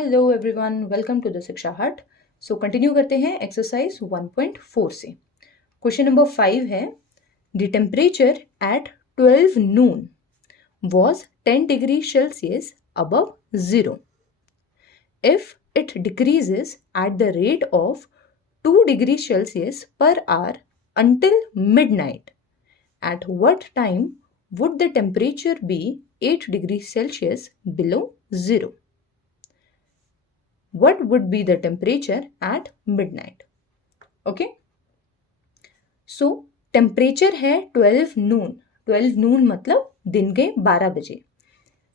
Hello everyone, welcome to the Shiksha Hut. So continue करते हैं exercise 1.4 से। क्वेश्चन नंबर 5 है, the temperature eight 12 Noon was 10 degree Celsius above zero. If it decreases at the rate of 2 degree Celsius per hour until midnight, at what time would the temperature be 8 degrees Celsius below zero? What would be the temperature at midnight? Okay. So temperature है 12 नून। 12 नून मतलब दिन के 12 बजे।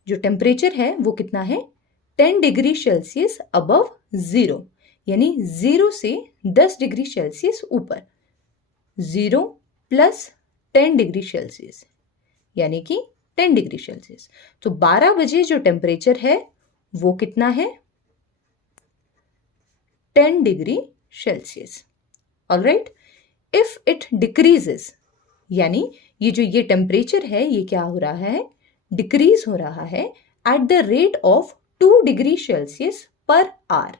जो temperature है वो कितना है? 10 डिग्री सेल्सियस अबव जीरो, यानी 0 से 10 डिग्री सेल्सियस ऊपर। 0 प्लस 10 डिग्री सेल्सियस यानी कि 10 डिग्री सेल्सियस। तो 12 बजे जो टेम्परेचर है वो कितना है? 10 degree Celsius. Alright, if it decreases, यानी ये टेम्परेचर है ये क्या हो रहा है? डिक्रीज हो रहा है at the rate of 2 degree Celsius per hour.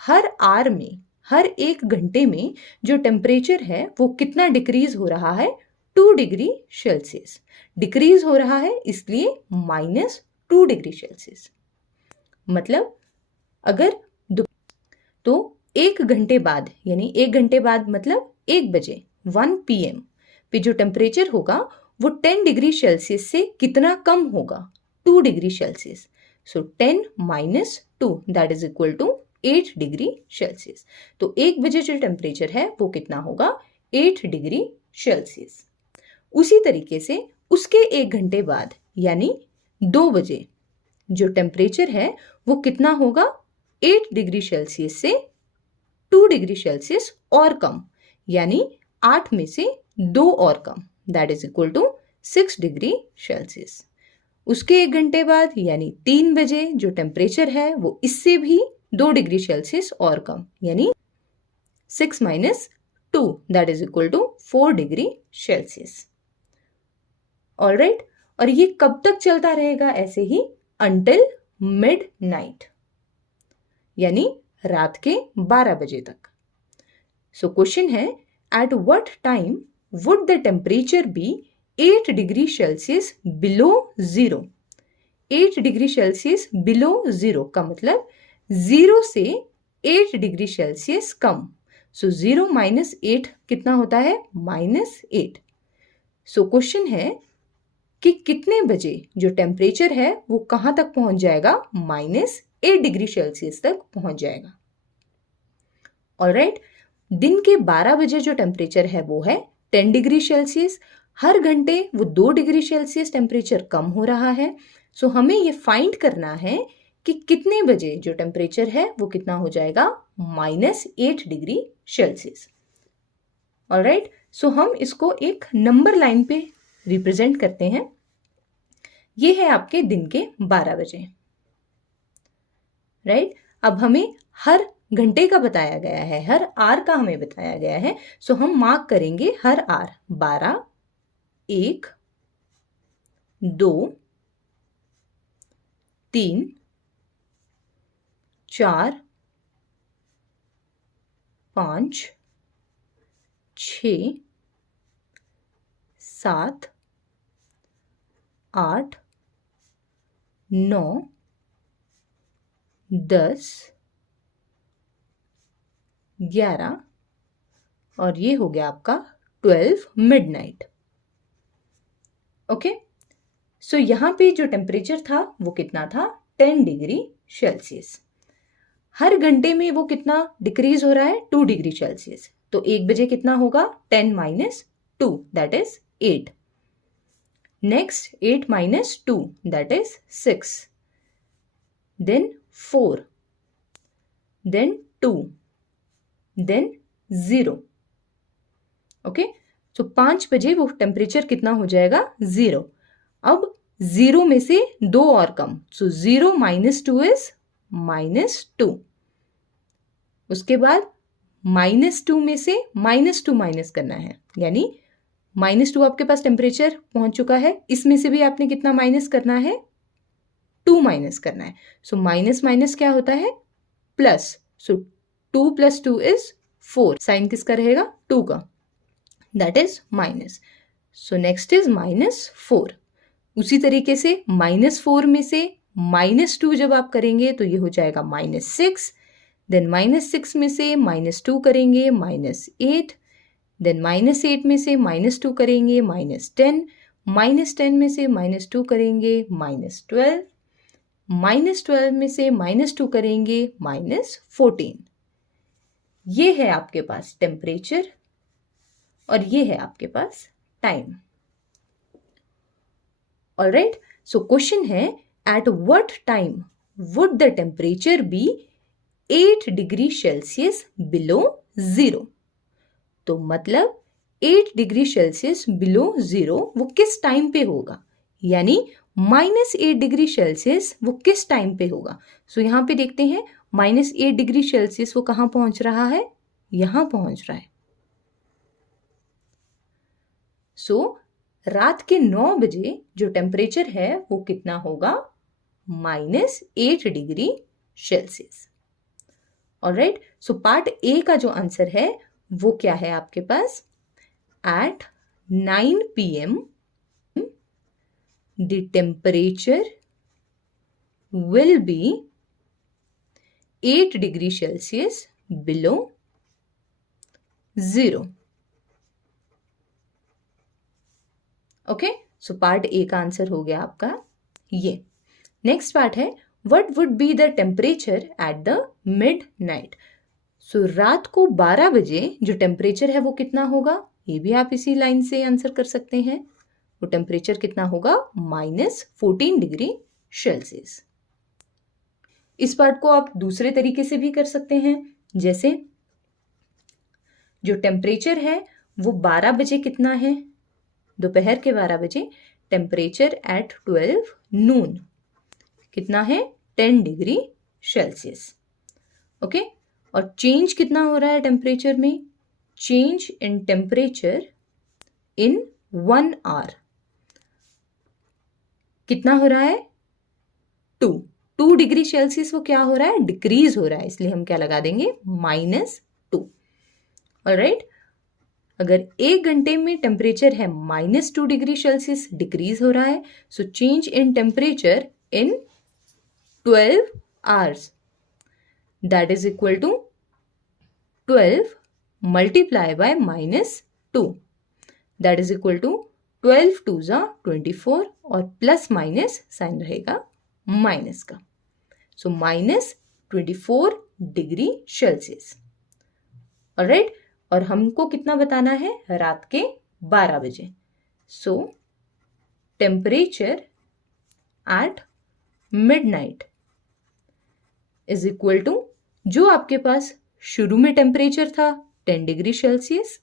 हर आवर में, हर एक घंटे में जो टेम्परेचर है वो कितना डिक्रीज हो रहा है? 2 डिग्री सेल्सियस। डिक्रीज हो रहा है इसलिए -2 डिग्री सेल्सियस। मतलब अगर तो 1 घंटे बाद, यानी 1 घंटे बाद मतलब 1 बजे 1 PM पे जो टेम्परेचर होगा वो 10 डिग्री सेल्सियस से कितना कम होगा? 2 degree Celsius. So 10 - 2 that is equal to 8 degree Celsius. तो 1 बजे जो टेम्परेचर है वो कितना होगा? 8 डिग्री सेल्सियस। उसी तरीके से उसके 1 घंटे बाद यानी 2 बजे जो टेम्परेचर है वो कितना होगा? 8 डिग्री सेल्सियस से 2 डिग्री सेल्सियस और कम, यानी 8 में से 2 और कम, that is equal to 6 degree Celsius. उसके 1 घंटे बाद यानी 3 बजे जो टेम्परेचर है वो इससे भी 2 डिग्री सेल्सियस और कम, यानी 6 - 2 that is equal to 4 degree Celsius. Alright, और ये कब तक चलता रहेगा ऐसे ही? अंटिल मिडनाइट, यानी रात के 12 बजे तक। सो क्वेश्चन है, at what time would the temperature be 8 degree Celsius below zero? 8 degree Celsius below zero का मतलब 0 से 8 डिग्री सेल्सियस कम। सो 0 - 8 कितना होता है? -8। सो क्वेश्चन है कि कितने बजे जो टेम्परेचर है वो कहां तक पहुंच जाएगा? -8 डिग्री सेल्सियस तक पहुंच जाएगा। ऑलराइट, दिन के 12 बजे जो टेम्परेचर है वो है 10 डिग्री सेल्सियस। हर घंटे वो 2 डिग्री सेल्सियस टेम्परेचर कम हो रहा है। सो हमें ये फाइंड करना है कि कितने बजे जो टेम्परेचर है वो कितना हो जाएगा? -8 डिग्री सेल्सियस। ऑलराइट, सो हम इसको एक नंबर लाइन पे रिप्रेजेंट करते हैं। ये है आपके दिन के 12 बजे। राइट, अब हमें हर घंटे का बताया गया है, हर आर का हमें बताया गया है। सो हम मार्क करेंगे हर आर। 12, 1, 2, 3, 4, 5, 6, 7, 8, 9, 10, 11 और ये हो गया आपका 12 मिडनाइट। ओके, सो यहां पे जो टेम्परेचर था वो कितना था? 10 डिग्री सेल्सियस। हर घंटे में वो कितना डिक्रीज हो रहा है? 2 डिग्री सेल्सियस। तो 1 बजे कितना होगा? 10 - 2 that is 8। Next 8 - 2 that is 6, then 4, then 2, then 0। Okay, तो 5 बजे वो टेम्परेचर कितना हो जाएगा? 0। अब 0 में से 2 और कम, सो 0 - 2 इज -2। उसके बाद -2 में से -2 माइनस करना है, यानी -2 आपके पास टेम्परेचर पहुंच चुका है। इसमें से भी आपने कितना माइनस करना है? 2 माइनस करना है। सो माइनस माइनस क्या होता है? प्लस। So 2 + 2 is 4। साइन किसका रहेगा? 2 का, that is minus. So next is -4। उसी तरीके से -4 में से -2 जब आप करेंगे तो ये हो जाएगा -6। देन -6 में से -2 करेंगे -8। देन -8 में से -2 करेंगे -10। -10 में से -2 करेंगे -12। -12 में से -2 करेंगे -14। ये है आपके पास टेम्परेचर और ये है आपके पास टाइम। ऑलराइट, सो क्वेश्चन है at what time would the temperature be 8 degree Celsius below 0। तो मतलब 8 डिग्री सेल्सियस बिलो 0 वो किस टाइम पे होगा, यानी -8 डिग्री सेल्सियस वो किस टाइम पे होगा। सो यहां पे देखते हैं -8 डिग्री सेल्सियस वो कहां पहुंच रहा है? यहां पहुंच रहा है। सो रात के 9 बजे जो टेम्परेचर है वो कितना होगा? -8 degree Celsius. Alright, so part A का जो आंसर है वो क्या है आपके पास? At 9 PM the temperature will be 8 degree Celsius below 0। Okay, so part A का आंसर हो गया आपका ये। नेक्स्ट पार्ट है what would be the temperature at the midnight. So रात को 12 बजे जो टेम्परेचर है वो कितना होगा? ये भी आप इसी लाइन से आंसर कर सकते हैं। वो टेम्परेचर कितना होगा? -14 डिग्री सेल्सियस। इस पार्ट को आप दूसरे तरीके से भी कर सकते हैं, जैसे जो टेम्परेचर है वो 12 बजे कितना है? दोपहर के 12 बजे टेम्परेचर एट 12 नून कितना है? 10 डिग्री सेल्सियस। ओके, और चेंज कितना हो रहा है टेम्परेचर में? Change in temperature in 1 hour कितना हो रहा है? 2 डिग्री सेल्सियस वो क्या हो रहा है? डिक्रीज हो रहा है, इसलिए हम क्या लगा देंगे? -2। ऑलराइट, अगर 1 घंटे में टेम्परेचर है -2 डिग्री सेल्सियस डिक्रीज हो रहा है, so change in temperature in 12 hours that is equal to 12 multiply by -2 that is equal to 12 2 = 24 और प्लस माइनस साइन रहेगा माइनस का। So -24 degree Celsius. ऑलराइट, और हमको कितना बताना है? रात के 12 बजे। So temperature at midnight is equal to जो आपके पास शुरू में टेम्परेचर था 10 डिग्री सेल्सियस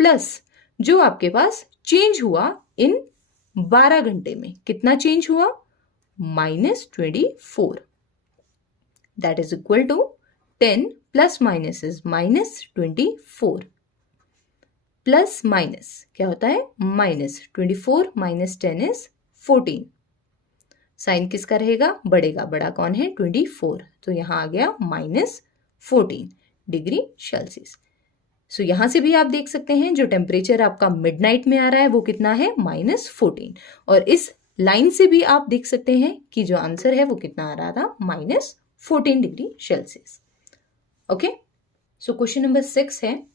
प्लस जो आपके पास चेंज हुआ इन 12 घंटे में। कितना चेंज हुआ? -24 that is equal to 10 plus minus is -24 plus minus क्या होता है? -24 - 10 इज 14। साइन किसका रहेगा? बढ़ेगा। बड़ा कौन है? 24। तो यहां आ गया -14 डिग्री सेल्सियस। सो यहां से भी आप देख सकते हैं जो टेम्परेचर आपका मिडनाइट में आ रहा है वो कितना है? -14। और इस लाइन से भी आप देख सकते हैं कि जो आंसर है वो कितना आ रहा था? -14 degree Celsius. Okay, so question number 6 है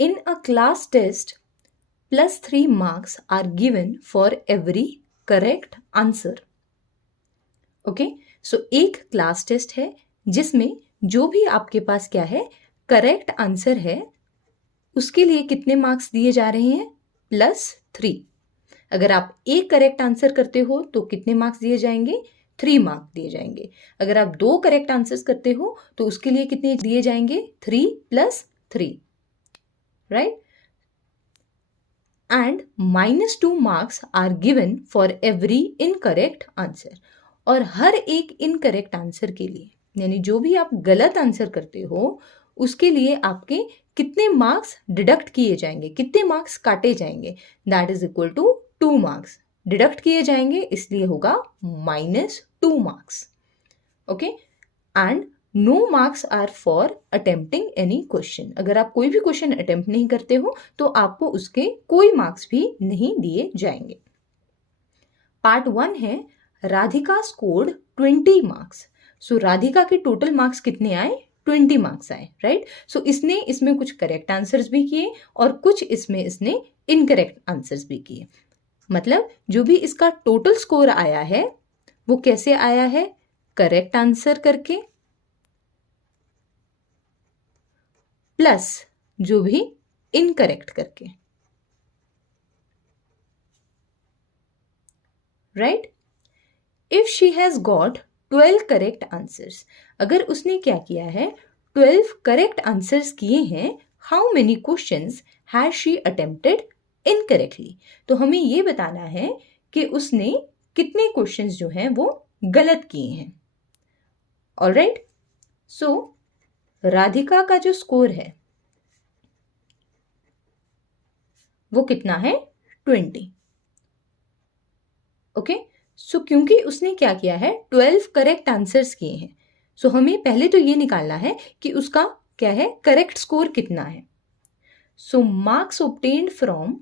in a class test +3 marks are given for every correct answer. Okay, so एक क्लास टेस्ट है जिसमें जो भी आपके पास क्या है? करेक्ट आंसर है, उसके लिए कितने मार्क्स दिए जा रहे हैं? +3। अगर आप एक करेक्ट आंसर करते हो तो कितने मार्क्स दिए जाएंगे? 3 मार्क्स दिए जाएंगे। अगर आप 2 करेक्ट आंसर्स करते हो तो उसके लिए कितने दिए जाएंगे? 3 + 3, right. And -2 marks are given for every incorrect answer. और हर एक इनकरेक्ट आंसर के लिए, यानी जो भी आप गलत आंसर करते हो उसके लिए आपके कितने मार्क्स डिडक्ट किए जाएंगे, कितने मार्क्स काटे जाएंगे? That is equal to 2 marks deduct किए जाएंगे, इसलिए होगा 2 marks. Okay, and no marks are for attempting any question. अगर आप कोई भी क्वेश्चन अटेम्प्ट नहीं करते हो तो आपको उसके कोई मार्क्स भी नहीं दिए जाएंगे. पार्ट 1 है राधिका स्कोर्ड 20 मार्क्स. सो राधिका के टोटल मार्क्स कितने आए? 20 मार्क्स आए, राइट. सो इसने इसमें कुछ करेक्ट आंसर्स भी किए और कुछ इसमें इसने इनकरेक्ट आंसर्स भी किए. मतलब जो भी इसका टोटल स्कोर आया है वो कैसे आया है? करेक्ट आंसर करके प्लस जो भी इनकरेक्ट करके, right. If she has got 12 correct answers, अगर उसने क्या किया है? 12 करेक्ट आंसर्स किए हैं. How many questions has she attempted incorrectly? तो हमें ये बताना है कि उसने कितने क्वेश्चंस जो हैं वो गलत किए हैं. ऑलराइट. सो राधिका का जो स्कोर है वो कितना है? 20. ओके. सो क्योंकि उसने क्या किया है? 12 करेक्ट आंसर्स किए हैं. सो हमें पहले तो ये निकालना है कि उसका क्या है? करेक्ट स्कोर कितना है. So marks obtained from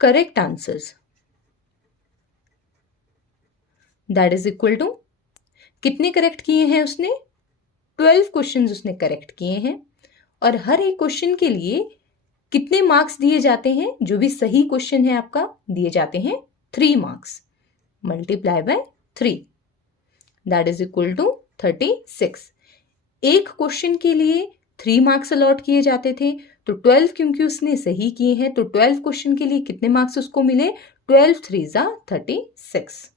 correct answers that is equal to, कितने करेक्ट किए हैं उसने? 12 क्वेश्चंस उसने करेक्ट किए हैं और हर एक क्वेश्चन के लिए कितने मार्क्स दिए जाते हैं? जो भी सही क्वेश्चन है आपका दिए जाते हैं 3 marks. Multiply by 3 that is equal to 36. एक क्वेश्चन के लिए 3 मार्क्स अलॉट किए जाते थे तो 12 क्योंकि उसने सही किए हैं तो 12 क्वेश्चन के लिए कितने मार्क्स उसको मिले? 12 3 ज़ा 36.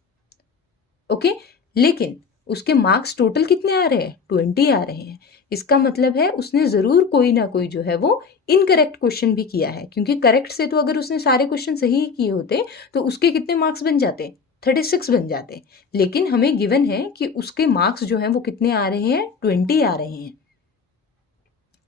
ओके. लेकिन उसके मार्क्स टोटल कितने आ रहे हैं? 20 आ रहे हैं. इसका मतलब है उसने जरूर कोई ना कोई जो है वो इनकरेक्ट क्वेश्चन भी किया है, क्योंकि करेक्ट से तो अगर उसने सारे क्वेश्चन सही किए होते तो उसके कितने मार्क्स बन जाते? 36 बन जाते. लेकिन हमें गिवन है कि उसके मार्क्स जो हैं वो कितने आ रहे हैं? 20 आ रहे हैं.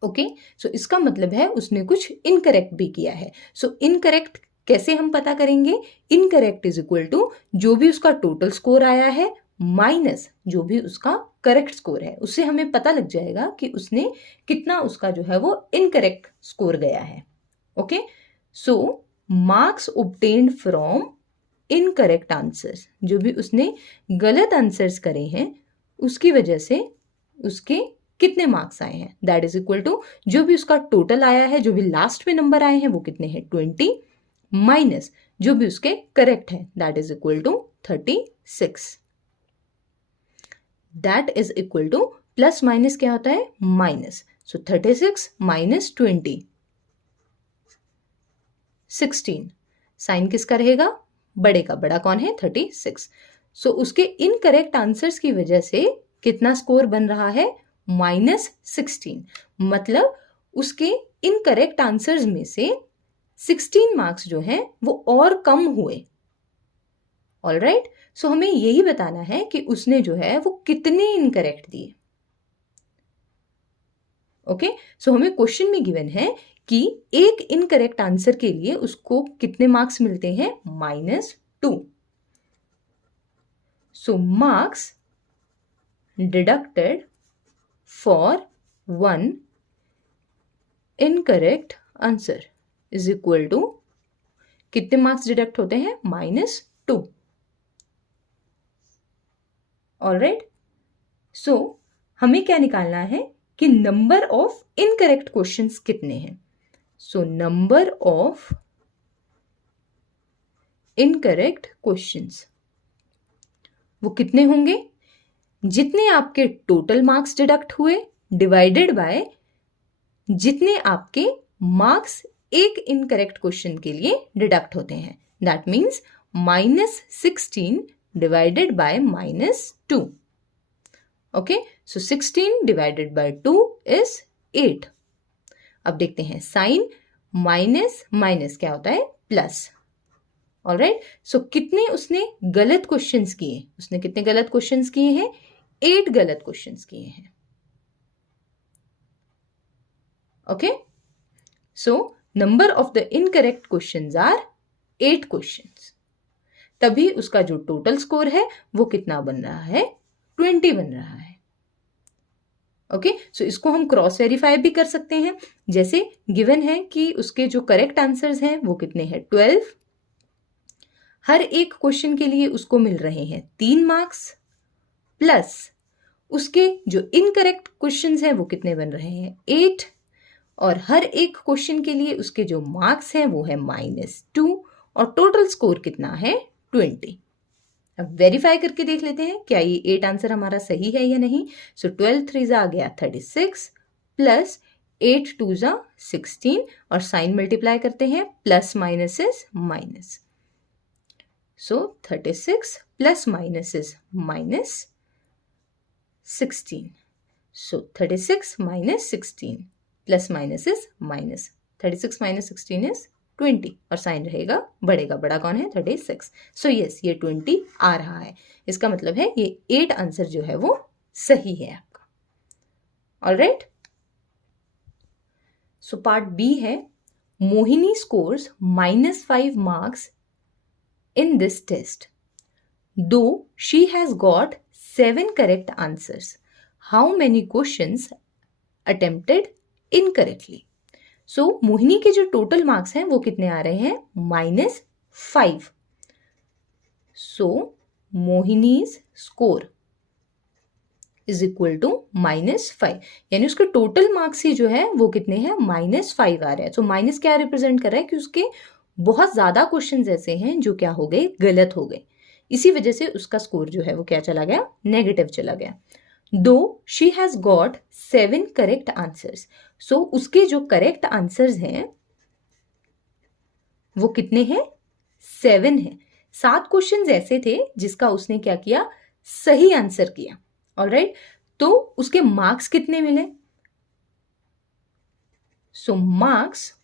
ओके. सो इसका मतलब है उसने कुछ इनकरेक्ट भी किया है. सो इनकरेक्ट कैसे हम पता करेंगे? इनकरेक्ट इज इक्वल टू जो भी उसका टोटल स्कोर आया है माइनस जो भी उसका करेक्ट स्कोर है. उससे हमें पता लग जाएगा कि उसने कितना उसका जो है वो इनकरेक्ट स्कोर गया है. Okay. So marks obtained from incorrect answers, जो भी उसने गलत आंसर्स करे हैं उसकी वजह से उसके कितने मार्क्स आए हैं? दैट इज इक्वल टू जो भी उसका टोटल आया है, जो भी लास्ट में नंबर आए हैं वो कितने हैं? 20 माइनस जो भी उसके करेक्ट है that is equal to 36. That is equal to plus minus क्या होता है? माइनस. सो 36 माइनस 20 16. साइन किसका रहेगा? बड़े का. बड़ा कौन है? 36. सो उसके इनकरेक्ट आंसर्स की वजह से कितना स्कोर बन रहा है? -16. मतलब उसके इनकरेक्ट आंसर्स में से 16 मार्क्स जो हैं वो और कम हुए. ऑलराइट. सो हमें यही बताना है कि उसने जो है वो कितने इनकरेक्ट दिए. ओके. सो हमें क्वेश्चन में गिवन है कि एक इनकरेक्ट आंसर के लिए उसको कितने मार्क्स मिलते हैं? -2. So marks deducted for 1 incorrect answer is equal to कितने मार्क्स डिडक्ट होते हैं? -2. ऑलराइट. सो हमें क्या निकालना है कि नंबर ऑफ इनकरेक्ट क्वेश्चंस कितने हैं. So number of incorrect questions वो कितने होंगे? जितने आपके टोटल मार्क्स डिडक्ट हुए डिवाइडेड बाय जितने आपके मार्क्स एक इनकरेक्ट क्वेश्चन के लिए डिडक्ट होते हैं. That means -16 divided by -2. Okay. So 16 divided by 2 is 8. अब देखते हैं साइन माइनस माइनस क्या होता है? प्लस. ऑलराइट. सो कितने उसने गलत क्वेश्चंस किए? उसने कितने गलत क्वेश्चंस किए हैं? 8 गलत क्वेश्चंस किए हैं. Okay. So number of the incorrect questions are 8 questions, तभी उसका जो टोटल स्कोर है वो कितना बन रहा है, 20 बन रहा है। ओके, सो इसको हम क्रॉस वेरीफाई भी कर सकते हैं। जैसे गिवन है कि उसके जो करेक्ट आंसर्स हैं वो कितने हैं, 12। हर एक क्वेश्चन के लिए उसको मिल रहे हैं 3 मार्क्स, प्लस उसके जो इनकरेक्ट क्वेश्चंस हैं वो कितने बन रहे हैं, 8, और हर एक क्वेश्चन के लिए उसके जो मार्क्स हैं वो है -2, और टोटल स्कोर कितना है, 20। अब वेरीफाई करके देख लेते हैं क्या ये 8 आंसर हमारा सही है या नहीं। सो 12 3 आ गया 36, प्लस 8 2 16, और साइन मल्टीप्लाई करते हैं, plus minus is minus. So 36 plus minus is minus 16। So 36 minus 16 plus minus is minus, 36 minus 16 is 20, और साइन रहेगा बढ़ेगा, बड़ा कौन है, 36। सो यस, ये 20 आ रहा है। इसका मतलब है ये 8 आंसर जो है वो सही है आपका। ऑलराइट, सो पार्ट बी है, Mohini scores -5 marks in this test, though she has got 7 correct answers, how many questions attempted incorrectly. So Mohini के जो टोटल मार्क्स हैं वो कितने आ रहे हैं, -5। So Mohini's score is equal to -5, यानी उसके टोटल मार्क्स ही जो है वो कितने हैं, -5 आ रहे हैं। सो माइनस क्या रिप्रेजेंट कर रहा है कि उसके बहुत ज्यादा क्वेश्चंस ऐसे हैं जो क्या हो गए, गलत हो गए, इसी वजह से उसका स्कोर जो है वो क्या चला गया, नेगेटिव चला गया। Though she has got 7 correct answers, so उसके जो करेक्ट आंसर्स हैं वो कितने हैं, 7 हैं। 7 क्वेश्चंस ऐसे थे जिसका उसने क्या किया, सही आंसर किया। ऑलराइट, तो उसके मार्क्स कितने मिले, so marks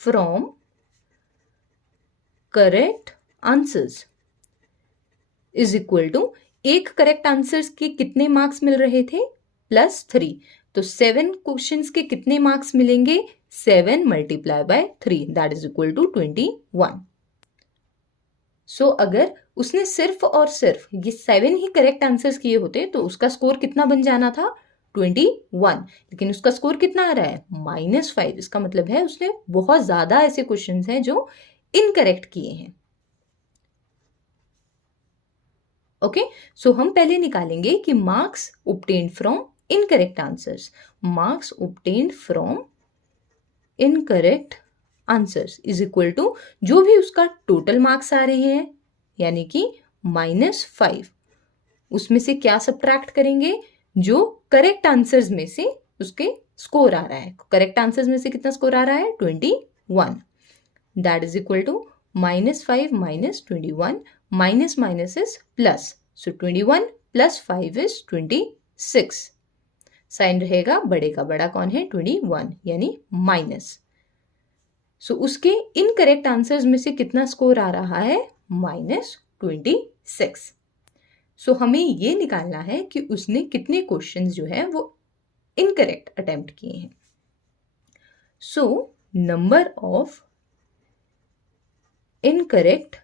from correct answers is equal to, एक करेक्ट आंसर्स के कितने मार्क्स मिल रहे थे, +3, तो 7 क्वेश्चंस के कितने मार्क्स मिलेंगे, 7 × 3, दैट इज इक्वल टू 21। सो अगर उसने सिर्फ और सिर्फ ये 7 ही करेक्ट आंसर्स किए होते तो उसका स्कोर कितना बन जाना था, 21, लेकिन उसका स्कोर कितना आ रहा है, -5। इसका मतलब है उसने बहुत ज्यादा ऐसे क्वेश्चंस हैं जो इनकरेक्ट किए हैं। ओके, सो हम पहले निकालेंगे कि marks obtained from incorrect answers, marks obtained from incorrect answers is equal to जो भी उसका टोटल मार्क्स आ रहे हैं यानी कि -5, उसमें से क्या सब्ट्रैक्ट करेंगे, जो करेक्ट आंसर्स में से उसके स्कोर आ रहा है। करेक्ट आंसर्स में से कितना स्कोर आ रहा है, 21, that is equal to -5 - 21, minus minus is plus, so 21 + 5 is 26, sign रहेगा बड़े का, बड़ा कौन है, 21, यानी माइनस। सो उसके इनकरेक्ट आंसर्स में से कितना स्कोर आ रहा है, -26। सो हमें ये निकालना है कि उसने कितने क्वेश्चंस जो है वो इनकरेक्ट अटेम्प्ट किए हैं। So number of incorrect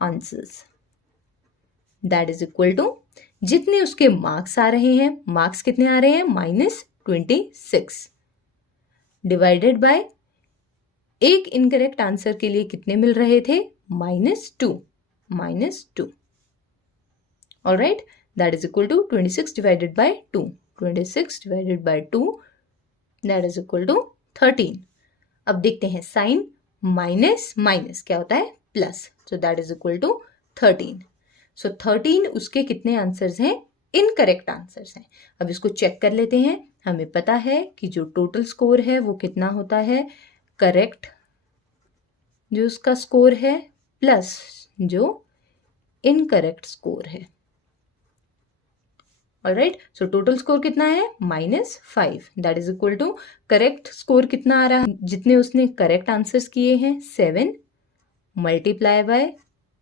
answers that is equal to जितने उसके मार्क्स आ रहे हैं, मार्क्स कितने आ रहे हैं, -26, डिवाइडेड बाय एक इनकरेक्ट आंसर के लिए कितने मिल रहे थे, -2। Alright, that is equal to 26 divided by 2, 26 divided by 2 that is equal to 13। अब देखते हैं साइन माइनस माइनस क्या होता है, plus, so that is equal to 13। So 13 उसके कितने आंसर्स हैं, इनकरेक्ट आंसर्स हैं। अब इसको चेक कर लेते हैं। हमें पता है कि जो टोटल स्कोर है वो कितना होता है, करेक्ट जो उसका स्कोर है प्लस जो इनकरेक्ट स्कोर है। ऑलराइट, सो टोटल स्कोर कितना है, -5, that is equal to correct score कितना आ रहा है, जितने उसने करेक्ट आंसर्स किए हैं 7 मल्टीप्लाई बाय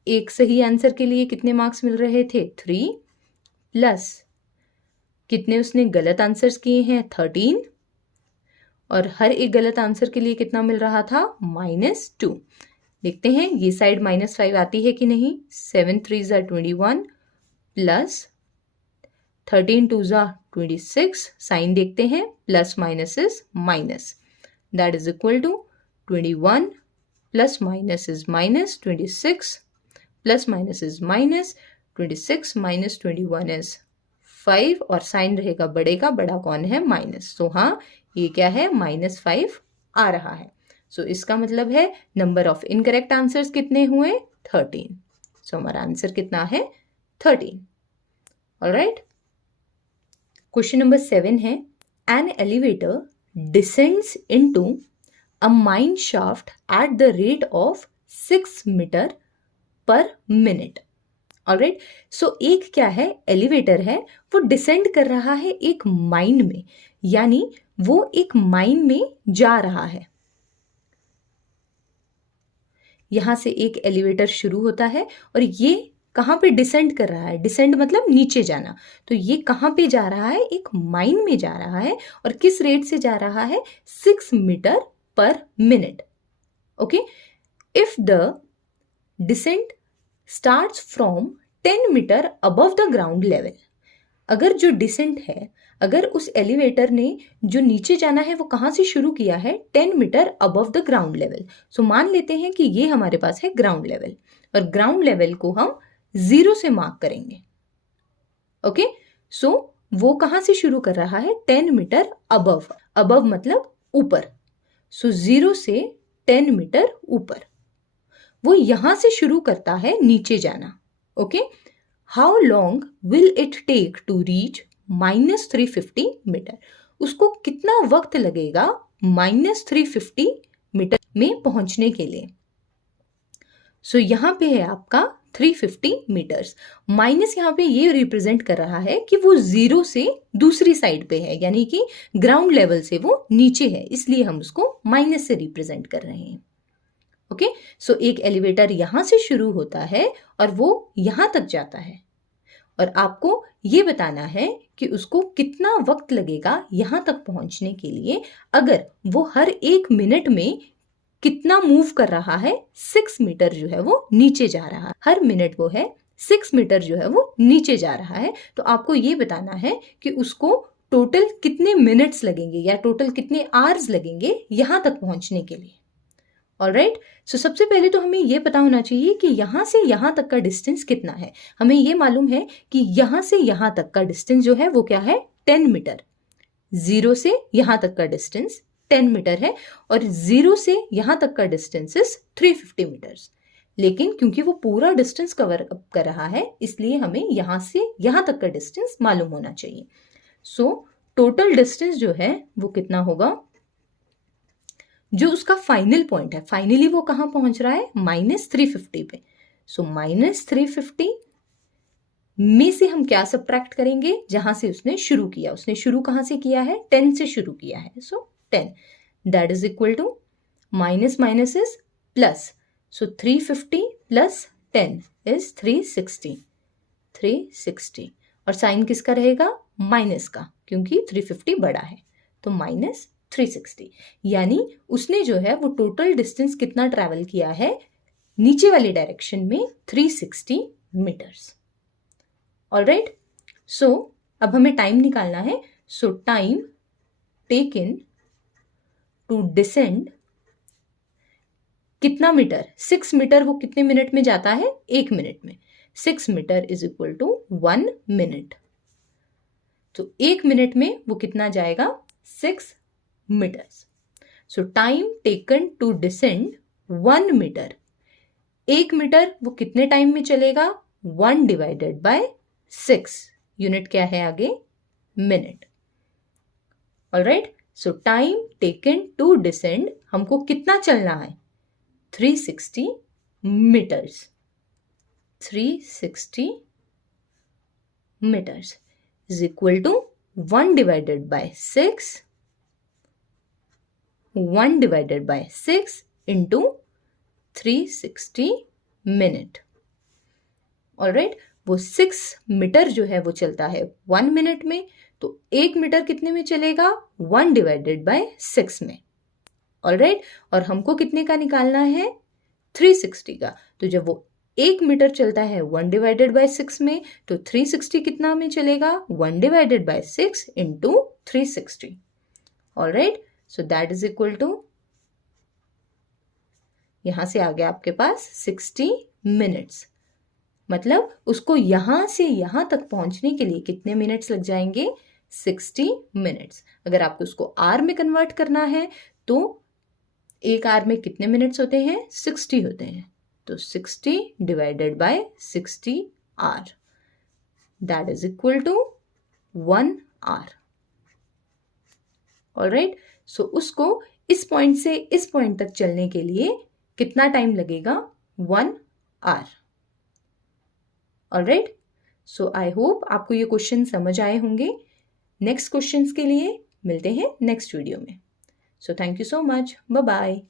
एक सही आंसर के लिए कितने मार्क्स मिल रहे थे, 3 प्लस कितने उसने गलत आंसर्स किए हैं 13, और हर एक गलत आंसर के लिए कितना मिल रहा था? -2। देखते हैं ये साइड -5 आती है कि नहीं। 7 3 ज़ा 21 प्लस 13 2 ज़ा 26। साइन देखते हैं, plus minus is minus, that is equal to 21 plus minus is minus 26 plus minus is minus 26 minus 21 is 5 और साइन रहेगा बड़े का, बड़ा कौन है? माइनस। तो हाँ, ये क्या है? -5 आ रहा है। सो इसका मतलब है नंबर ऑफ इनकरेक्ट आंसर्स कितने हुए? 13। सो हमारा आंसर कितना है? 13। ऑलराइट, क्वेश्चन नंबर 7 है, an elevator descends into a mine shaft at the rate of 6 metre per minute. Alright, so एक क्या है? एलिवेटर है, वो डिसेंड कर रहा है एक माइन में, यानी वो एक माइन में जा रहा है। यहां से एक एलिवेटर शुरू होता है और ये कहां पे डिसेंड कर रहा है? डिसेंड मतलब नीचे जाना। तो ये कहां पे जा रहा है? एक माइन में जा रहा है। और किस रेट से जा रहा है? 6 metre per minute. Okay, if the descent starts from 10 metre above the ground level. अगर जो डिसेंट है, अगर उस एलिवेटर ने जो नीचे जाना है वो कहां से शुरू किया है? 10 metre above the ground level. So मान लेते हैं कि ये हमारे पास है ग्राउंड लेवल, और ग्राउंड लेवल को हम 0 से मार्क करेंगे। ओके, सो वो कहां से शुरू कर रहा है? 10 मीटर अबव। अबव मतलब ऊपर। सो 0 से 10 मीटर ऊपर वो यहां से शुरू करता है नीचे जाना। Okay, how long will it take to reach -350 metre? उसको कितना वक्त लगेगा -350 मीटर में पहुंचने के लिए? सो यहां पे है आपका 350 मीटर्स। माइनस यहां पे ये रिप्रेजेंट कर रहा है कि वो 0 से दूसरी साइड पे है, यानी कि ग्राउंड लेवल से वो नीचे है, इसलिए हम उसको माइनस से रिप्रेजेंट कर रहे हैं। ओके, सो एक एलिवेटर यहां से शुरू होता है और वो यहां तक जाता है, और आपको ये बताना है कि उसको कितना वक्त लगेगा यहां तक पहुंचने के लिए, अगर वो हर 1 मिनट में कितना मूव कर रहा है? 6 मीटर जो है वो नीचे जा रहा है। हर मिनट वो है 6 मीटर जो है वो नीचे जा रहा है। तो आपको ये बताना है कि उसको टोटल कितने मिनट्स लगेंगे या टोटल कितने आवर्स लगेंगे यहां तक पहुंचने के लिए। ऑलराइट, सो सबसे पहले तो हमें यह पता होना चाहिए कि यहां से यहां तक का डिस्टेंस कितना है। हमें यह मालूम है कि यहां से यहां तक का डिस्टेंस जो है वो क्या है? 10 मीटर। 0 से यहां तक का डिस्टेंस 10 मीटर है, और 0 से यहां तक का डिस्टेंस इज 350 मीटर्स। लेकिन क्योंकि वो पूरा डिस्टेंस कवर अप कर रहा है, इसलिए हमें यहां से यहां तक का डिस्टेंस मालूम होना चाहिए। सो टोटल डिस्टेंस जो है वो कितना होगा? जो उसका फाइनल पॉइंट है, फाइनली वो कहां पहुंच रहा है? -350 पे। सो -350 में से हम क्या सब्ट्रैक्ट करेंगे? जहां से उसने शुरू किया। उसने शुरू कहां से किया है? 10 से शुरू किया है। So 10, that is equal to minus minus is plus. So 350 plus 10 is 360। 360, और साइन किसका रहेगा? माइनस का, क्योंकि 350 बड़ा है। तो -360, यानी उसने जो है वो टोटल डिस्टेंस कितना ट्रैवल किया है नीचे वाली डायरेक्शन में? 360 मीटर्स। ऑलराइट, सो अब हमें टाइम निकालना है। So time taken to descend कितना मीटर? 6 मीटर वो कितने मिनट में जाता है? 1 मिनट में। 6 metre is equal to 1 minute. तो 1 मिनट में वो कितना जाएगा? 6 metres. So time taken to descend 1 metre. 1 metre वो कितने टाइम में चलेगा? 1 डिवाइडेड बाय 6। यूनिट क्या है आगे? Minute. Alright, so time taken to descend हमको कितना चलना है? 360 metres. 360 metres is equal to 1 divided by 6, 1 divided by 6 into 360 minute. Alright, वो 6 मीटर जो है वो चलता है 1 मिनट में, तो 1 मीटर कितने में चलेगा? 1 डिवाइडेड बाय 6 में। ऑलराइट, और हमको कितने का निकालना है? 360 का। तो जब वो 1 मीटर चलता है 1 डिवाइडेड बाय 6 में, तो 360 कितना में चलेगा? 1 divided by 6 into 360। Alright, so that is equal to, यहां से आ गया आपके पास 60 मिनट्स। मतलब उसको यहां से यहां तक पहुंचने के लिए कितने मिनट्स लग जाएंगे? 60 मिनट्स। अगर आपको उसको आर में कन्वर्ट करना है तो एक आर में कितने मिनट्स होते हैं? 60 होते हैं। तो 60 divided by 60 R, that is equal to 1 are. Alright, so उसको इस पॉइंट से इस पॉइंट तक चलने के लिए कितना टाइम लगेगा? 1 are. Alright, so I hope आपको ये क्वेश्चन समझ आए होंगे। नेक्स्ट क्वेश्चंस के लिए मिलते हैं नेक्स्ट वीडियो में। So thank you so much, bye bye.